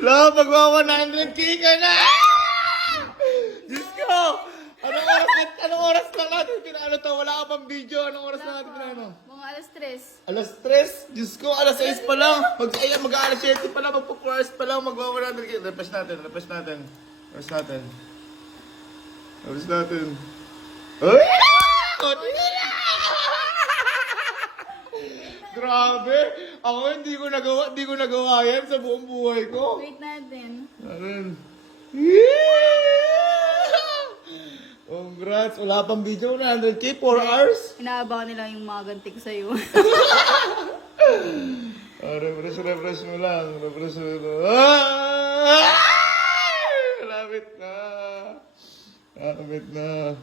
Love, magwa 100k ka na! Diyos ko! Anong oras lang natin pinaano to? Wala ka pang video. Anong oras lang natin pinaano? Mga alas 3. Alas 3? Diyos ko, alas 6 pa lang. Mag-alas 7 pa lang. Magpa-4 hours pa lang. Magwa 100k. Refresh natin. Uy! Konti na lang! Grabe! Ako hindi ko nagawa yan sa buong buhay ko. Wait natin. Ayun. Congrats! Wala pang video, 100k, 4 hours. Inaabangan nila yung mga ganti ko sa'yo. Refresh mo lang. Ah! Malapit na.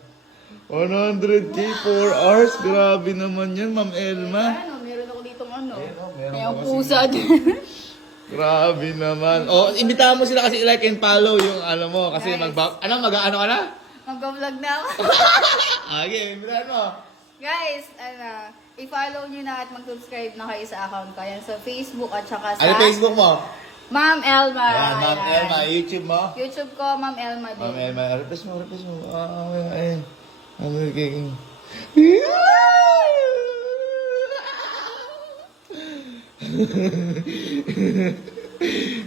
100k, 4 hours. Grabe naman yan, Ma'am Elma. Ano, meron ako ditong ano. meron May ako ang pusa dyan. Grabe naman. Imbitahan mo sila kasi like and follow yung ano mo. Kasi Guys. ano ka na? Mag-vlog na ako. Okay, imbitahan mo. Guys, i-follow nyo na at mag-subscribe na kayo sa account ko. Yan sa Facebook at saka sa... Ano Facebook mo? Ma'am Elma. Yan, Ma'am Ayan. Elma. YouTube mo? YouTube ko, Ma'am Elma din. Ma'am Elma. Repress mo. Ay. Ano yung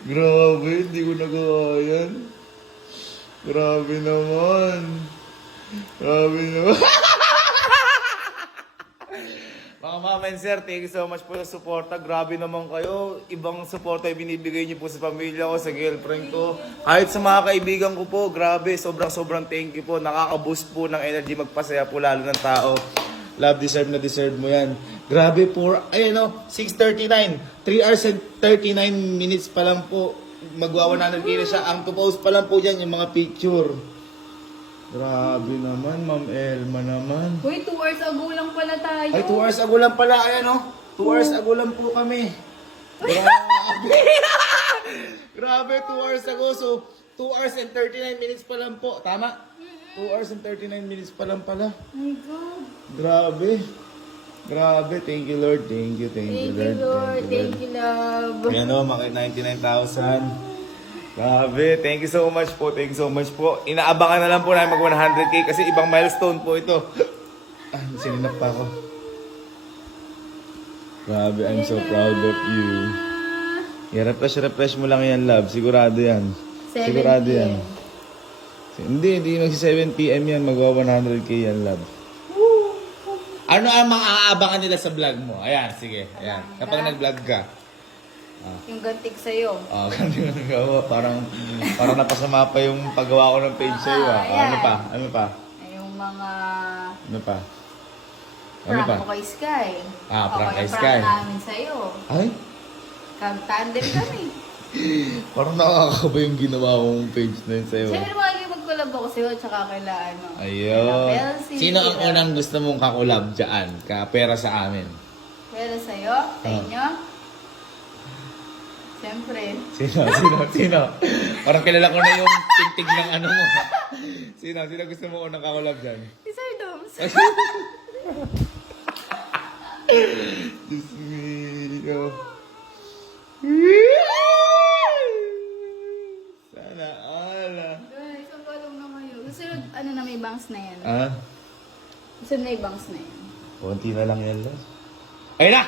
Grabe, hindi ko nagawa yan. Grabe naman. Mga mama and sir, thank you so much po sa suporta. Grabe naman kayo. Ibang suporta yung binibigay niyo po sa pamilya ko, sa girlfriend ko. Kahit sa mga kaibigan ko po, grabe. Sobrang thank you po. Nakaka-boost po ng energy. Magpasaya po lalo ng tao. Love, deserve mo yan. Grabe po. Ayun o, 6:39. 3 hours and 39 minutes pa lang po. Magwa 100k na siya. Ang to-post pa lang po dyan yung mga picture. Grabe naman, Ma'am Elma naman. Uy, 2 hours ago lang pala tayo. Ay, 2 hours ago lang pala. Ayan o. 2 hours ago lang po kami. Grabe. Grabe, 2 hours ago. So, 2 hours and 39 minutes pa lang po. Tama? 2 hours and 39 minutes pa lang pala. Oh my God. Grabe. Thank you, Lord. Thank you, Thank you, Lord. Thank you, love. Ayan o, maki 99,000. Grabe, thank you so much po. Inaabangan na lang po namin mag 100k kasi ibang milestone po ito. Sininap pa ako. Grabe, I'm so proud of you. Refresh mo lang yan, love. Sigurado yan. 7 Sigurado yan. PM. Hindi magsi 7 PM yan. Magwa 100k yan, love. Ano ang mga aabangan nila sa vlog mo? Ayan, sige. Ayan. Kapag nag-vlog ka. Yung gantik sa'yo. Ganun ang gawa. Parang napasama pa yung paggawa ko ng page sa'yo. ayan. Ano pa? Yung mga... Ano pa? Prank ko kay Sky. Prank kay yung Sky. prank namin sa'yo. Ay, Tandem kami. parang nakakaba yung ginawa kong page na yun sa'yo. Siyempre mga mag-collab ako sa'yo at saka kaila ano. Ayun. Kaila Pelsi. Sino ang unang gusto mong kakulab dyan? Kapera sa amin. Pero sa'yo, sa inyo. Siyempre. Sino? Parang kilala ko na yung tingtig ng ano mo. Sino gusto mo unang kakulab dyan? Si Sir Doms. Diyos mio. Sana ala. Guys, ang balong na kayo. Susunod, ano na may bangs na yan. Susunod na yung bangs na yan. Konti na lang yan lang. Ayun na!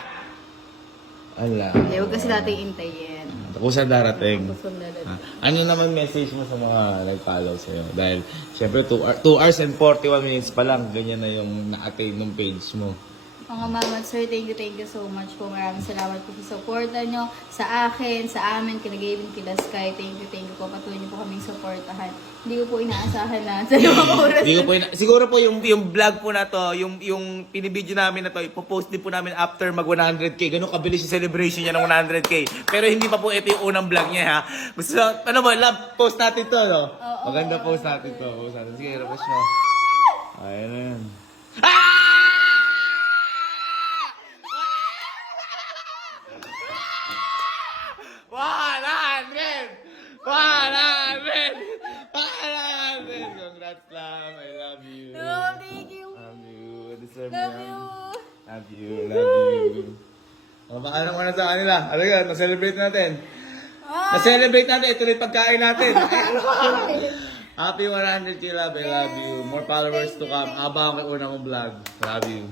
Ala. Hindi, huwag kasi natin intayin. Kung saan darating. Susunod na natin. Ano naman message mo sa mga nag-follow sa'yo? Dahil, syempre, 2 hours and 41 minutes pa lang, ganyan na yung na-attain ng page mo. Mga mama at sir, thank you so much po. Maraming salamat po sa supporta nyo sa akin, sa amin, kina Gavin, kina Sky. Thank you po. Patuloy nyo po kaming supportahan. Hindi ko po inaasahan na sa mga oras. Siguro po yung vlog po na to, yung pinibideo namin na to, ipopost din po namin after mag 100k. Ganun kabilis yung celebration niya ng 100k. Pero hindi pa po ito yung unang vlog niya, ha. Gusto, ano ba, love, post natin to, no? Maganda post natin to. Sige, request mo. Ayun na yan. Congrats, love. I love you. No, thank you. Love you. Deserve Love mo yan. you. Love you. Paano ka na sa kanila? Ano yan? Na-celebrate natin. Na-celebrate natin. Ito rin pagkain natin. Happy 100k love. I love you. More followers to come. Abang kay una mong vlog. Love you.